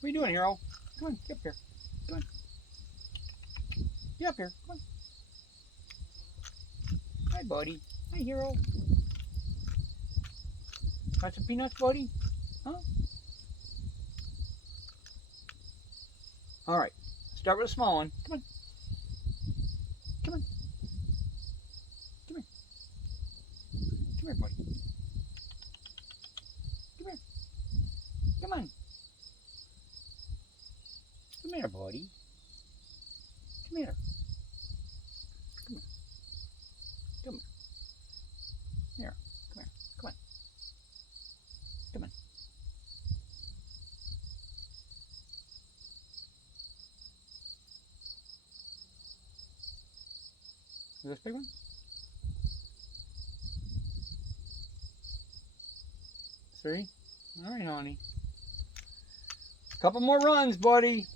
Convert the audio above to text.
What are you doing, Hero? Come on, get up here. Come on. Get up here. Come on. Hi, buddy. Hi, Hero. Want some peanuts, buddy? Huh? All right. Start with a small one. Come on. Come on. Come here. Come here, buddy. Come here. Come on. Come here, buddy. Come here. Come here. Come here. Here. Come here. Come on. Come on. Is this big one? Three? All right, honey. Couple more runs, buddy.